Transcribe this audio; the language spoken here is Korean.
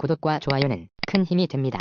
구독과 좋아요는 큰 힘이 됩니다.